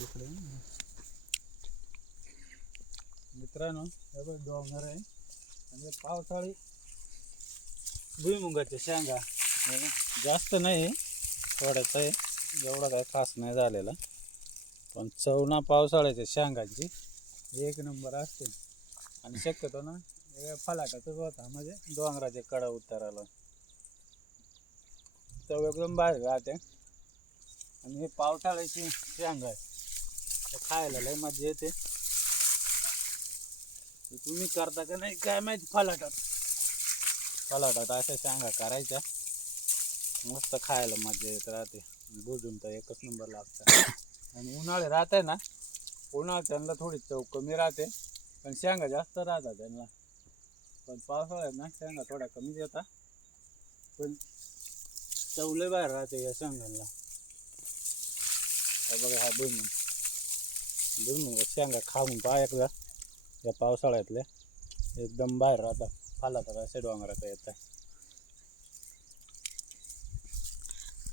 इकडे मित्रांनो हे बघ डोंगर आहे आणि पावसाळी भुईमुगाच्या शेंगा जास्त नाही थोड्याच आहे, एवढा काय खास नाही झालेला, पण चवना पावसाळ्याच्या शेंगांची एक नंबर असते. आणि शक्यतो ना फलाटाचाच होता, म्हणजे डोंगराचे कडा उताराला चव एकदम बाहेर राहते. आणि हे पावसाळ्याची शेंगा आहे, खायला लय मजा येते. तुम्ही करता का नाही काय माहिती, फलाटात अशा शेंगा करायच्या, मस्त खायला मजा येत राहते. बुजून तर एकच नंबर लागतात. आणि उन्हाळे राहते ना, उन्हाळ्यात त्यांना थोडी चव कमी राहते, पण शेंगा जास्त राहतात त्यांना. पण पावसाळ्यात ना शेंगा थोड्या कमीच येतात, पण चव लय बाहेर राहते या शेंगांना. बघा हा भुईमुग शेंगा खाऊन पहा एकदा, या पावसाळ्यातल्या एकदम बाहेर राहतात. फलाटात असे डोंगराचा येत आहे.